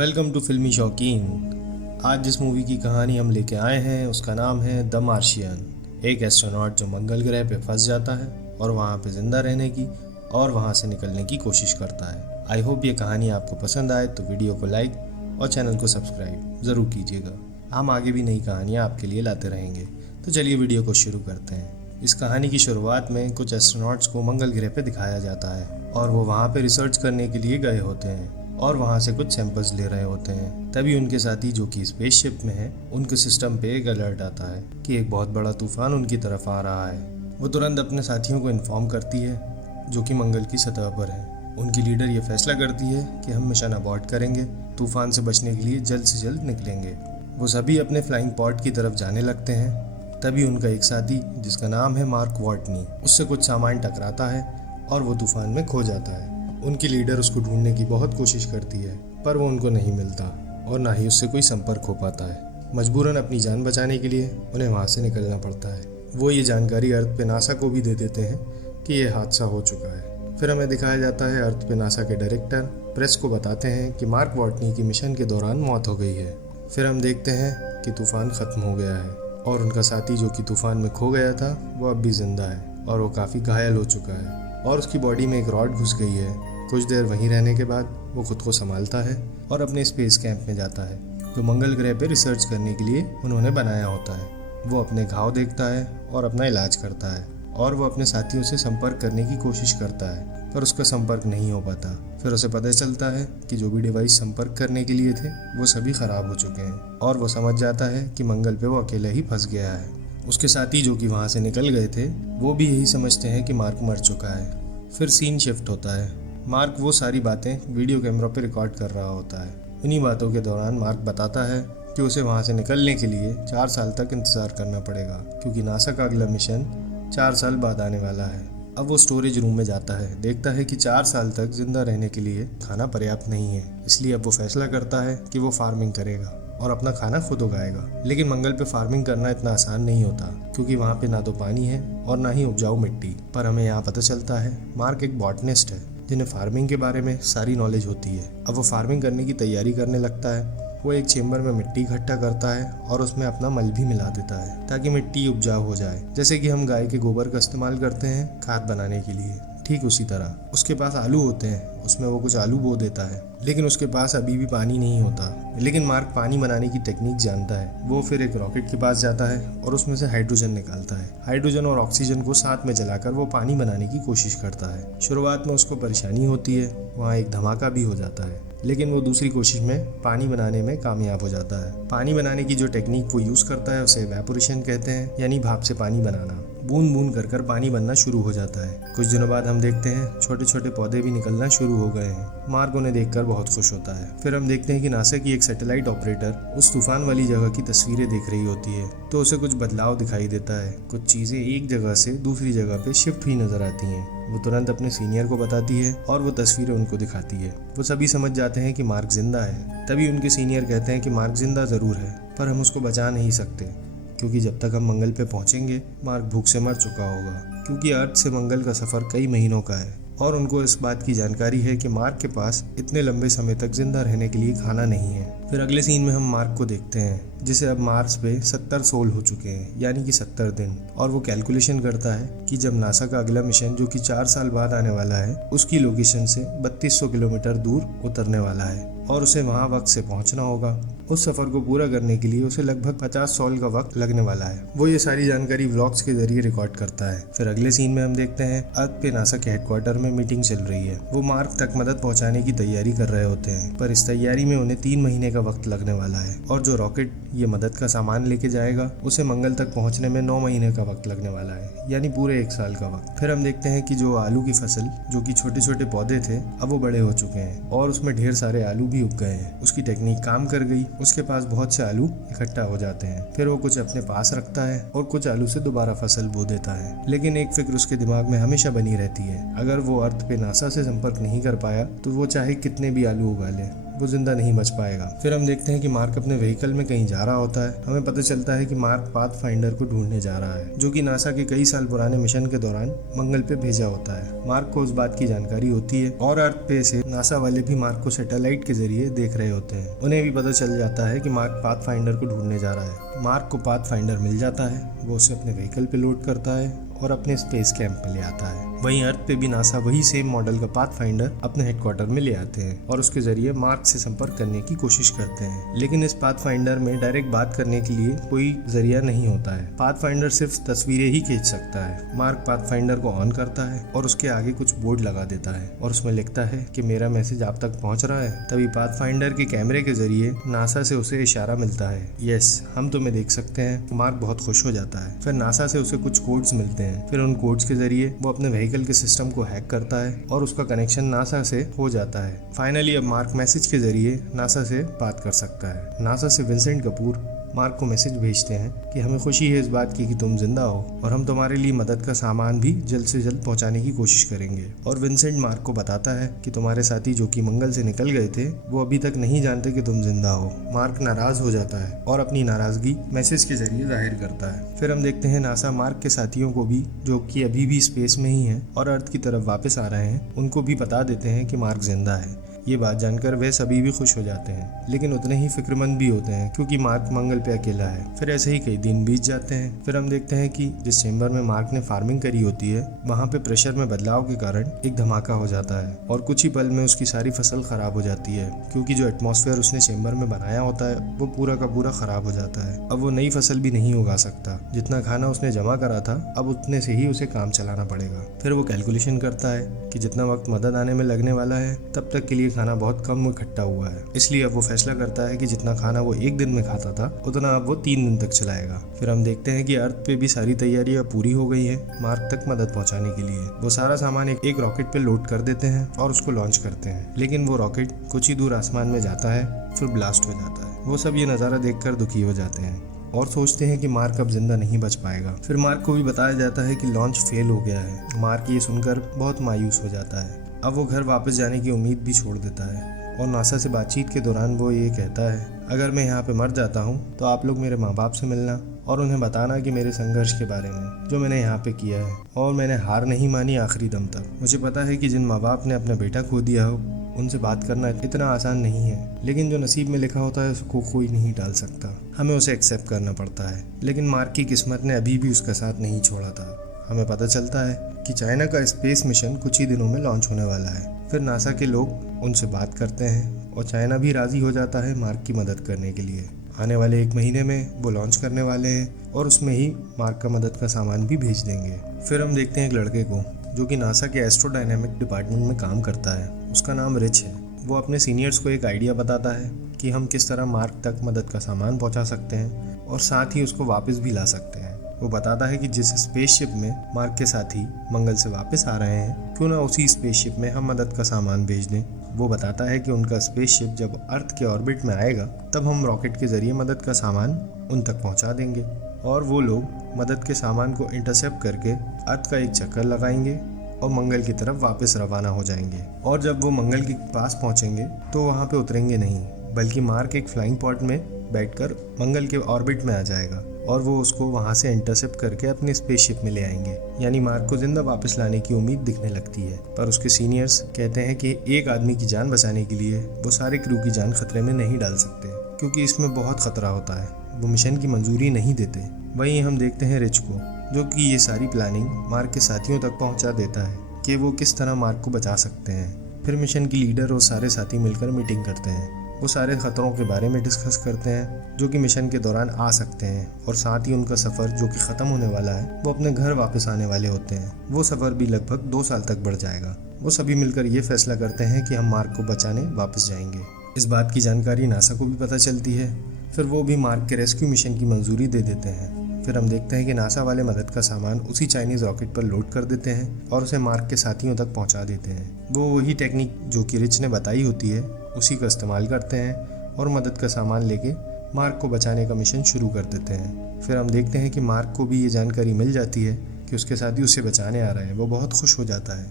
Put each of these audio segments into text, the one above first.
Welcome to फिल्मी शौकीन। आज जिस मूवी की कहानी हम लेके आए हैं उसका नाम है द मार्शियन। एक एस्ट्रोनॉट जो मंगल ग्रह पे फंस जाता है और वहाँ पे ज़िंदा रहने की और वहाँ से निकलने की कोशिश करता है। आई होप ये कहानी आपको पसंद आए तो वीडियो को लाइक और चैनल को सब्सक्राइब ज़रूर कीजिएगा। हम आगे भी नई कहानियाँ आपके लिए लाते रहेंगे। तो चलिए वीडियो को शुरू करते हैं। इस कहानी की शुरुआत में कुछ एस्ट्रोनॉट्स को मंगल ग्रह पे दिखाया जाता है और वो वहाँ पे रिसर्च करने के लिए गए होते हैं और वहाँ से कुछ सैंपल्स ले रहे होते हैं। तभी उनके साथी जो कि स्पेसशिप में है, उनके सिस्टम पे एक अलर्ट आता है कि एक बहुत बड़ा तूफान उनकी तरफ आ रहा है। वो तुरंत अपने साथियों को इन्फॉर्म करती है जो कि मंगल की सतह पर है। उनकी लीडर ये फैसला करती है कि हम मिशन अबॉर्ट करेंगे, तूफान से बचने के लिए जल्द से जल्द निकलेंगे। वो सभी अपने फ्लाइंग पॉड की तरफ जाने लगते हैं। तभी उनका एक साथी जिसका नाम है मार्क वॉटनी, उससे कुछ सामान टकराता है और वो तूफान में खो जाता है। उनकी लीडर उसको ढूंढने की बहुत कोशिश करती है पर वो उनको नहीं मिलता और ना ही उससे कोई संपर्क हो पाता है। मजबूरन अपनी जान बचाने के लिए उन्हें वहाँ से निकलना पड़ता है। वो ये जानकारी अर्थ पे नासा को भी दे देते हैं कि ये हादसा हो चुका है। फिर हमें दिखाया जाता है अर्थ पे नासा के डायरेक्टर प्रेस को बताते हैं कि मार्क वॉटनी की मिशन के दौरान मौत हो गई है। फिर हम देखते हैं कि तूफान ख़त्म हो गया है और उनका साथी जो कि तूफान में खो गया था वो अब भी जिंदा है और वो काफ़ी घायल हो चुका है और उसकी बॉडी में एक रॉड घुस गई है। कुछ देर वहीं रहने के बाद वो खुद को संभालता है और अपने स्पेस कैंप में जाता है जो मंगल ग्रह पे रिसर्च करने के लिए उन्होंने बनाया होता है। वो अपने घाव देखता है और अपना इलाज करता है और वो अपने साथियों से संपर्क करने की कोशिश करता है पर उसका संपर्क नहीं हो पाता। फिर उसे पता चलता है कि जो भी डिवाइस संपर्क करने के लिए थे वो सभी ख़राब हो चुके हैं और वो समझ जाता है कि मंगल पे वो अकेले ही फंस गया है। उसके साथी जो कि वहाँ से निकल गए थे वो भी यही समझते हैं कि मार्क मर चुका है। फिर सीन शिफ्ट होता है। मार्क वो सारी बातें वीडियो कैमरा पे रिकॉर्ड कर रहा होता है। उन्हीं बातों के दौरान मार्क बताता है कि उसे वहाँ से निकलने के लिए 4 साल तक इंतज़ार करना पड़ेगा क्योंकि नासा का अगला मिशन 4 साल बाद आने वाला है। अब वो स्टोरेज रूम में जाता है, देखता है कि 4 साल तक जिंदा रहने के लिए खाना पर्याप्त नहीं है। इसलिए अब वो फैसला करता है कि वो फार्मिंग करेगा और अपना खाना खुद उगाएगा। लेकिन मंगल पे फार्मिंग करना इतना आसान नहीं होता क्योंकि वहाँ पे ना तो पानी है और ना ही उपजाऊ मिट्टी। पर हमें यहाँ पता चलता है मार्क एक बॉटनिस्ट है जिन्हें फार्मिंग के बारे में सारी नॉलेज होती है। अब वो फार्मिंग करने की तैयारी करने लगता है। वो एक चेम्बर में मिट्टी इकट्ठा करता है और उसमें अपना मल भी मिला देता है ताकि मिट्टी उपजाऊ हो जाए, जैसे कि हम गाय के गोबर का इस्तेमाल करते हैं खाद बनाने के लिए। ठीक उसी तरह उसके पास आलू होते हैं, उसमें वो कुछ आलू बो देता है लेकिन उसके पास अभी भी पानी नहीं होता। लेकिन मार्क पानी बनाने की टेक्निक जानता है। वो फिर एक रॉकेट के पास जाता है और उसमें से हाइड्रोजन निकालता है। हाइड्रोजन और ऑक्सीजन को साथ में जलाकर वो पानी बनाने की कोशिश करता है। शुरुआत में उसको परेशानी होती है, वहाँ एक धमाका भी हो जाता है लेकिन वो दूसरी कोशिश में पानी बनाने में कामयाब हो जाता है। पानी बनाने की जो टेक्निक वो यूज़ करता है उसे इवेपोरेशन कहते हैं, यानी भाप से पानी बनाना। बूंद बूंद कर कर पानी बनना शुरू हो जाता है। कुछ दिनों बाद हम देखते हैं छोटे छोटे पौधे भी निकलना शुरू हो गए हैं। मार्क उन्हें देखकर बहुत खुश होता है। फिर हम देखते हैं कि नासा की एक सैटेलाइट ऑपरेटर उस तूफान वाली जगह की तस्वीरें देख रही होती है तो उसे कुछ बदलाव दिखाई देता है। कुछ चीज़ें एक जगह से दूसरी जगह पे शिफ्ट हुई नजर आती हैं। वो तुरंत अपने सीनियर को बताती है और वो तस्वीरें उनको दिखाती है। वो सभी समझ जाते हैं कि मार्क जिंदा है। तभी उनके सीनियर कहते हैं कि मार्क जिंदा ज़रूर है पर हम उसको बचा नहीं सकते क्योंकि जब तक हम मंगल पे पहुंचेंगे मार्क भूख से मर चुका होगा, क्योंकि अर्थ से मंगल का सफ़र कई महीनों का है और उनको इस बात की जानकारी है कि मार्क के पास इतने लंबे समय तक जिंदा रहने के लिए खाना नहीं है। फिर अगले सीन में हम मार्क को देखते हैं जिसे अब मार्स पे 70 सोल हो चुके हैं, यानी कि 70 दिन। और वो कैलकुलेशन करता है कि जब नासा का अगला मिशन जो कि 4 साल बाद आने वाला है उसकी लोकेशन से 3200 किलोमीटर दूर उतरने वाला है और उसे वहाँ वक्त से पहुँचना होगा। उस सफ़र को पूरा करने के लिए उसे लगभग 50 साल का वक्त लगने वाला है। वो ये सारी जानकारी व्लॉग्स के जरिए रिकॉर्ड करता है। फिर अगले सीन में हम देखते हैं अर्थ पे नासा के हेडक्वार्टर में मीटिंग चल रही है। वो मार्क तक मदद पहुंचाने की तैयारी कर रहे होते हैं पर इस तैयारी में उन्हें 3 महीने का वक्त लगने वाला है और जो रॉकेट ये मदद का सामान लेके जाएगा उसे मंगल तक पहुंचने में 9 महीने का वक्त लगने वाला है, यानी पूरे 1 साल का वक्त। फिर हम देखते हैं कि जो आलू की फसल जो कि छोटे छोटे पौधे थे अब वो बड़े हो चुके हैं और उसमें ढेर सारे आलू भी उग गए हैं। उसकी टेक्निक काम कर गई, उसके पास बहुत से आलू इकट्ठा हो जाते हैं। फिर वो कुछ अपने पास रखता है और कुछ आलू से दोबारा फसल बो देता है। लेकिन एक फिक्र उसके दिमाग में हमेशा बनी रहती है, अगर वो अर्थ पे नासा से संपर्क नहीं कर पाया तो वो चाहे कितने भी आलू उगा ले वो जिंदा नहीं बच पाएगा। फिर हम देखते हैं कि मार्क अपने व्हीकल में कहीं जा रहा होता है। हमें पता चलता है कि मार्क पाथफाइंडर को ढूंढने जा रहा है, जो कि नासा के कई साल पुराने मिशन के दौरान मंगल पे भेजा होता है। मार्क को उस बात की जानकारी होती है और अर्थ पे से नासा वाले भी मार्क को सैटेलाइट के जरिए देख रहे होते हैं। उन्हें भी पता चल जाता है कि मार्क पाथफाइंडर को ढूंढने जा रहा है। मार्क को पाथफाइंडर मिल जाता है, वो उसे अपने व्हीकल पे लोड करता है और अपने स्पेस कैंप पे ले आता है। वहीं अर्थ पे भी नासा वही सेम मॉडल का पाथफाइंडर अपने हेडक्वार्टर में ले आते हैं और उसके जरिए मार्क से संपर्क करने की कोशिश करते हैं। लेकिन इस पाथफाइंडर में डायरेक्ट बात करने के लिए कोई जरिया नहीं होता है। पाथफाइंडर सिर्फ तस्वीरें ही खींच सकता है। मार्क पाथफाइंडर को ऑन करता है और उसके आगे कुछ बोर्ड लगा देता है और उसमें लिखता है कि मेरा मैसेज आप तक पहुंच रहा है। तभी पाथफाइंडर के कैमरे के जरिए नासा से उसे इशारा मिलता है, यस हम तुम्हें देख सकते हैं। मार्क बहुत खुश हो जाता है। फिर नासा से उसे कुछ कोड्स मिलते हैं। फिर उन कोड्स के जरिए वो अपने व्हीकल के सिस्टम को हैक करता है और उसका कनेक्शन नासा से हो जाता है। फाइनली अब मार्क मैसेज के जरिए नासा से बात कर सकता है। नासा से विंसेंट कपूर मार्क को मैसेज भेजते हैं कि हमें खुशी है इस बात की कि तुम जिंदा हो और हम तुम्हारे लिए मदद का सामान भी जल्द से जल्द पहुंचाने की कोशिश करेंगे। और विंसेंट मार्क को बताता है कि तुम्हारे साथी जो कि मंगल से निकल गए थे वो अभी तक नहीं जानते कि तुम जिंदा हो। मार्क नाराज हो जाता है और अपनी नाराजगी मैसेज के जरिए जाहिर करता है। फिर हम देखते हैं नासा मार्क के साथियों को भी, जो कि अभी भी स्पेस में ही हैं और अर्थ की तरफ वापस आ रहे हैं, उनको भी बता देते हैं कि मार्क जिंदा है। ये बात जानकर वे सभी भी खुश हो जाते हैं, लेकिन उतने ही फिक्रमंद भी होते हैं क्योंकि मार्क मंगल पे अकेला है। फिर ऐसे ही कई दिन बीत जाते हैं। फिर हम देखते हैं कि जिस चेम्बर में मार्क ने फार्मिंग करी होती है वहाँ पे प्रेशर में बदलाव के कारण एक धमाका हो जाता है और कुछ ही पल में उसकी सारी फसल खराब हो जाती है, क्योंकि जो एटमॉस्फेयर उसने चेम्बर में बनाया होता है वो पूरा का पूरा खराब हो जाता है। अब वो नई फसल भी नहीं उगा सकता। जितना खाना उसने जमा करा था अब उतने से ही उसे काम चलाना पड़ेगा। फिर वो कैलकुलेशन करता है कि जितना वक्त मदद आने में लगने वाला है तब तक के लिए खाना बहुत कम इकट्ठा हुआ है, इसलिए अब वो फैसला करता है कि जितना खाना वो एक दिन में खाता था उतना अब वो 3 दिन तक चलाएगा। फिर हम देखते हैं कि अर्थ पे भी सारी तैयारियां पूरी हो गई है मार्क तक मदद पहुंचाने के लिए। वो सारा सामान एक रॉकेट पे लोड कर देते हैं और उसको लॉन्च करते हैं, लेकिन वो रॉकेट कुछ ही दूर आसमान में जाता है फिर ब्लास्ट हो जाता है। वो सब ये नज़ारा देखकर दुखी हो जाते हैं और सोचते हैं कि मार्क अब जिंदा नहीं बच पाएगा। फिर मार्क को भी बताया जाता है कि लॉन्च फेल हो गया है। मार्क ये सुनकर बहुत मायूस हो जाता है। अब वो घर वापस जाने की उम्मीद भी छोड़ देता है और नासा से बातचीत के दौरान वो ये कहता है, अगर मैं यहाँ पे मर जाता हूँ तो आप लोग मेरे माँ बाप से मिलना और उन्हें बताना कि मेरे संघर्ष के बारे में जो मैंने यहाँ पे किया है और मैंने हार नहीं मानी आखिरी दम तक। मुझे पता है कि जिन माँ बाप ने अपना बेटा खो दिया हो उनसे बात करना इतना आसान नहीं है, लेकिन जो नसीब में लिखा होता है उसको कोई नहीं टाल सकता। हमें उसे एक्सेप्ट करना पड़ता है। लेकिन मार्क की किस्मत ने अभी भी उसका साथ नहीं छोड़ा था। हमें पता चलता है कि चाइना का स्पेस मिशन कुछ ही दिनों में लॉन्च होने वाला है। फिर नासा के लोग उनसे बात करते हैं और चाइना भी राजी हो जाता है मार्क की मदद करने के लिए। आने वाले 1 महीने में वो लॉन्च करने वाले हैं और उसमें ही मार्क का मदद का सामान भी भेज देंगे। फिर हम देखते हैं एक लड़के को जो कि नासा के एस्ट्रोडायनेमिक डिपार्टमेंट में काम करता है। उसका नाम रिच है। वो अपने सीनियर्स को एक आइडिया बताता है कि हम किस तरह मार्क तक मदद का सामान पहुंचा सकते हैं और साथ ही उसको वापस भी ला सकते हैं। वो बताता है कि जिस स्पेसशिप में मार्क के साथी मंगल से वापस आ रहे हैं क्यों ना उसी स्पेसशिप में हम मदद का सामान भेज दें। वो बताता है कि उनका स्पेसशिप जब अर्थ के ऑर्बिट में आएगा तब हम रॉकेट के जरिए मदद का सामान उन तक पहुंचा देंगे और वो लोग मदद के सामान को इंटरसेप्ट करके अर्थ का एक चक्कर लगाएंगे और मंगल की तरफ वापस रवाना हो जाएंगे। और जब वो मंगल के पास पहुंचेंगे तो वहाँ पे उतरेंगे नहीं, बल्कि मार्क एक फ्लाइंग पॉड में बैठकर मंगल के ऑर्बिट में आ जाएगा और वो उसको वहाँ से इंटरसेप्ट करके अपने स्पेसशिप में ले आएंगे। यानी मार्क को जिंदा वापस लाने की उम्मीद दिखने लगती है। पर उसके सीनियर्स कहते हैं कि एक आदमी की जान बचाने के लिए वो सारे क्रू की जान खतरे में नहीं डाल सकते क्योंकि इसमें बहुत खतरा होता है। वो मिशन की मंजूरी नहीं देते। वहीं हम देखते हैं रिच को जो कि ये सारी प्लानिंग मार्क के साथियों तक पहुंचा देता है कि वो किस तरह मार्क को बचा सकते हैं। फिर मिशन की लीडर और सारे साथी मिलकर मीटिंग करते हैं। वो सारे खतरों के बारे में डिस्कस करते हैं जो कि मिशन के दौरान आ सकते हैं और साथ ही उनका सफ़र जो कि ख़त्म होने वाला है वो अपने घर वापस आने वाले होते हैं। वो सफ़र भी लगभग 2 साल तक बढ़ जाएगा। वो सभी मिलकर ये फैसला करते हैं कि हम मार्क को बचाने वापस जाएंगे। इस बात की जानकारी नासा को भी पता चलती है। फिर वो भी मार्क के रेस्क्यू मिशन की मंजूरी दे देते हैं। फिर हम देखते हैं कि नासा वाले मदद का सामान उसी चाइनीज़ रॉकेट पर लोड कर देते हैं और उसे मार्क के साथियों तक पहुंचा देते हैं। वो वही टेक्निक जो कि रिच ने बताई होती है उसी का इस्तेमाल करते हैं और मदद का सामान लेके मार्क को बचाने का मिशन शुरू कर देते हैं। फिर हम देखते हैं कि मार्क को भी ये जानकारी मिल जाती है कि उसके साथी उसे बचाने आ रहे हैं। वो बहुत खुश हो जाता है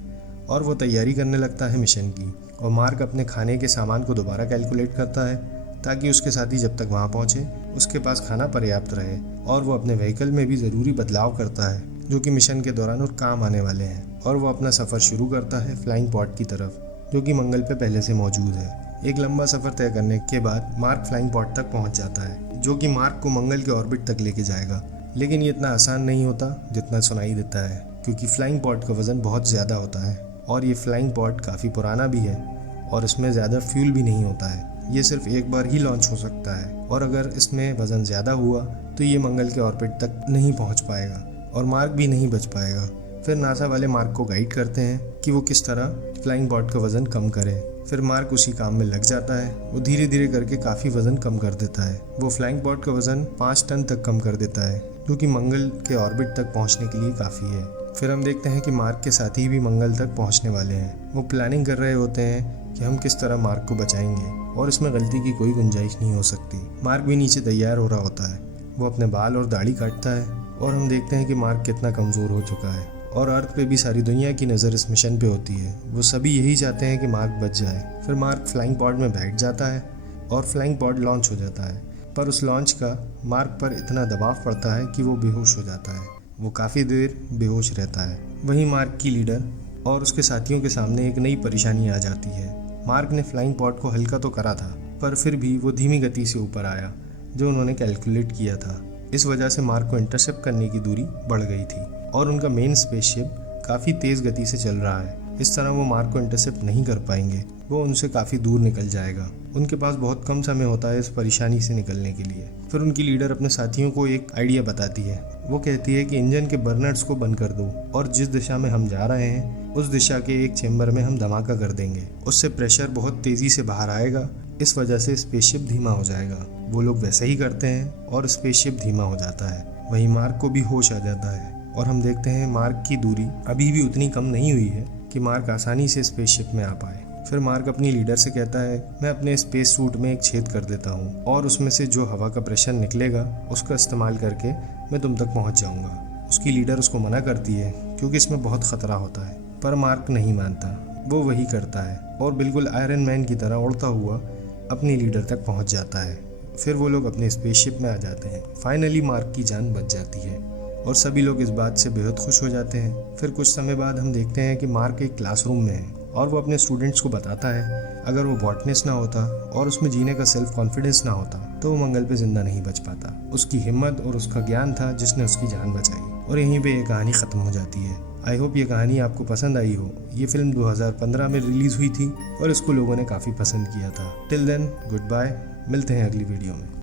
और वो तैयारी करने लगता है मिशन की। और मार्क अपने खाने के सामान को दोबारा कैलकुलेट करता है ताकि उसके साथी जब तक वहाँ पहुँचे उसके पास खाना पर्याप्त रहे, और वो अपने व्हीकल में भी ज़रूरी बदलाव करता है जो कि मिशन के दौरान और काम आने वाले हैं, और वो अपना सफ़र शुरू करता है फ्लाइंग पॉड की तरफ जो कि मंगल पे पहले से मौजूद है। एक लंबा सफ़र तय करने के बाद मार्क फ्लाइंग पॉड तक पहुँच जाता है जो कि मार्क को मंगल के ऑर्बिट तक लेके जाएगा, लेकिन ये इतना आसान नहीं होता जितना सुनाई देता है क्योंकि फ्लाइंग पॉड का वज़न बहुत ज़्यादा होता है और ये फ्लाइंग पॉड काफ़ी पुराना भी है और इसमें ज़्यादा फ्यूल भी नहीं होता है। ये सिर्फ एक बार ही लॉन्च हो सकता है और अगर इसमें वज़न ज़्यादा हुआ तो ये मंगल के ऑर्बिट तक नहीं पहुंच पाएगा और मार्क भी नहीं बच पाएगा। फिर नासा वाले मार्क को गाइड करते हैं कि वो किस तरह फ्लाइंग पॉड का वज़न कम करे। फिर मार्क उसी काम में लग जाता है। वो धीरे धीरे करके काफ़ी वज़न कम कर देता है। वो फ्लाइंग पॉड का वज़न 5 टन तक कम कर देता है जो कि मंगल के ऑर्बिट तक पहुंचने के लिए काफ़ी है। फिर हम देखते हैं कि मार्क के साथी भी मंगल तक पहुंचने वाले हैं। वो प्लानिंग कर रहे होते हैं कि हम किस तरह मार्क को बचाएंगे और इसमें गलती की कोई गुंजाइश नहीं हो सकती। मार्क भी नीचे तैयार हो रहा होता है। वो अपने बाल और दाढ़ी काटता है और हम देखते हैं कि मार्क कितना कमज़ोर हो चुका है और अर्थ पे भी सारी दुनिया की नज़र इस मिशन पे होती है। वो सभी यही चाहते हैं कि मार्क बच जाए। फिर मार्क फ्लाइंग पॉड में बैठ जाता है और फ्लाइंग पॉड लॉन्च हो जाता है, पर उस लॉन्च का मार्क पर इतना दबाव पड़ता है कि वो बेहोश हो जाता है। वो काफ़ी देर बेहोश रहता है। वहीं मार्क की लीडर और उसके साथियों के सामने एक नई परेशानी आ जाती है। मार्क ने फ्लाइंग पॉड को हल्का तो करा था, पर फिर भी वो धीमी गति से ऊपर आया जो उन्होंने कैलकुलेट किया था। इस वजह से मार्क को इंटरसेप्ट करने की दूरी बढ़ गई थी और उनका मेन स्पेसशिप काफ़ी तेज़ गति से चल रहा है। इस तरह वो मार्क को इंटरसेप्ट नहीं कर पाएंगे। वो उनसे काफ़ी दूर निकल जाएगा। उनके पास बहुत कम समय होता है इस परेशानी से निकलने के लिए। फिर उनकी लीडर अपने साथियों को एक आइडिया बताती है। वो कहती है कि इंजन के बर्नर्स को बंद कर दो और जिस दिशा में हम जा रहे हैं उस दिशा के एक चेंबर में हम धमाका कर देंगे। उससे प्रेशर बहुत तेज़ी से बाहर आएगा, इस वजह से स्पेसशिप धीमा हो जाएगा। वो लोग वैसे ही करते हैं और स्पेसशिप धीमा हो जाता है। वहीं मार्क को भी होश आ जाता है और हम देखते हैं मार्क की दूरी अभी भी उतनी कम नहीं हुई है कि मार्क आसानी से स्पेसशिप में आ पाए। फिर मार्क अपनी लीडर से कहता है, मैं अपने स्पेस सूट में एक छेद कर देता हूँ और उसमें से जो हवा का प्रेशर निकलेगा उसका इस्तेमाल करके मैं तुम तक पहुँच जाऊँगा। उसकी लीडर उसको मना करती है क्योंकि इसमें बहुत ख़तरा होता है, पर मार्क नहीं मानता। वो वही करता है और बिल्कुल आयरन मैन की तरह उड़ता हुआ अपनी लीडर तक पहुँच जाता है। फिर वो लोग अपने स्पेसशिप में आ जाते हैं। फाइनली मार्क की जान बच जाती है और सभी लोग इस बात से बेहद खुश हो जाते हैं। फिर कुछ समय बाद हम देखते हैं कि मार्क एक क्लासरूम में है और वो अपने स्टूडेंट्स को बताता है अगर वो बॉटनिस्ट ना होता और उसमें जीने का सेल्फ कॉन्फिडेंस ना होता तो वो मंगल पे जिंदा नहीं बच पाता। उसकी हिम्मत और उसका ज्ञान था जिसने उसकी जान बचाई। और यहीं पे ये कहानी ख़त्म हो जाती है। आई होप ये कहानी आपको पसंद आई हो। ये फिल्म 2015 में रिलीज़ हुई थी और इसको लोगों ने काफ़ी पसंद किया था। टिल देन गुड बाय, मिलते हैं अगली वीडियो में।